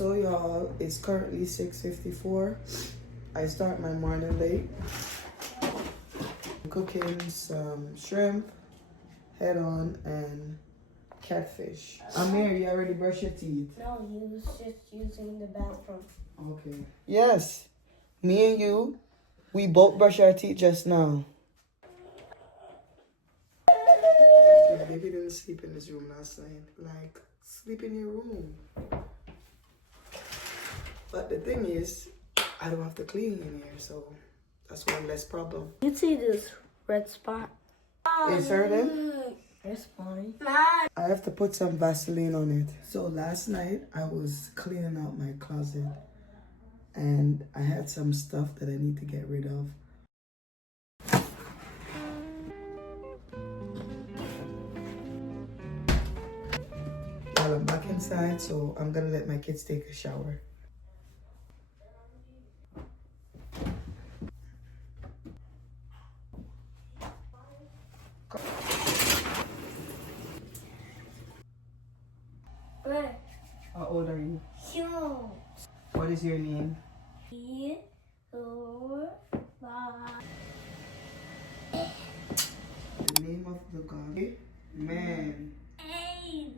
So y'all, it's currently 6:54. I start my morning late. Cooking some shrimp, head on, and catfish. Amir, you already brushed your teeth? No, he was just using the bathroom. Okay. Yes, me and you, we both brushed our teeth just now. Yeah, baby didn't sleep in this room last night. Like, sleep in your room. But the thing is, I don't have to clean in here, so that's one less problem. You see this red spot? It's hurting? It's fine. I have to put some Vaseline on it. So last night, I was cleaning out my closet, and I had some stuff that I need to get rid of. Well, I'm back inside, so I'm gonna let my kids take a shower. Where? How old are you? Yo. What is your name? 3, 4, 5. The name of the God. Man. Hey,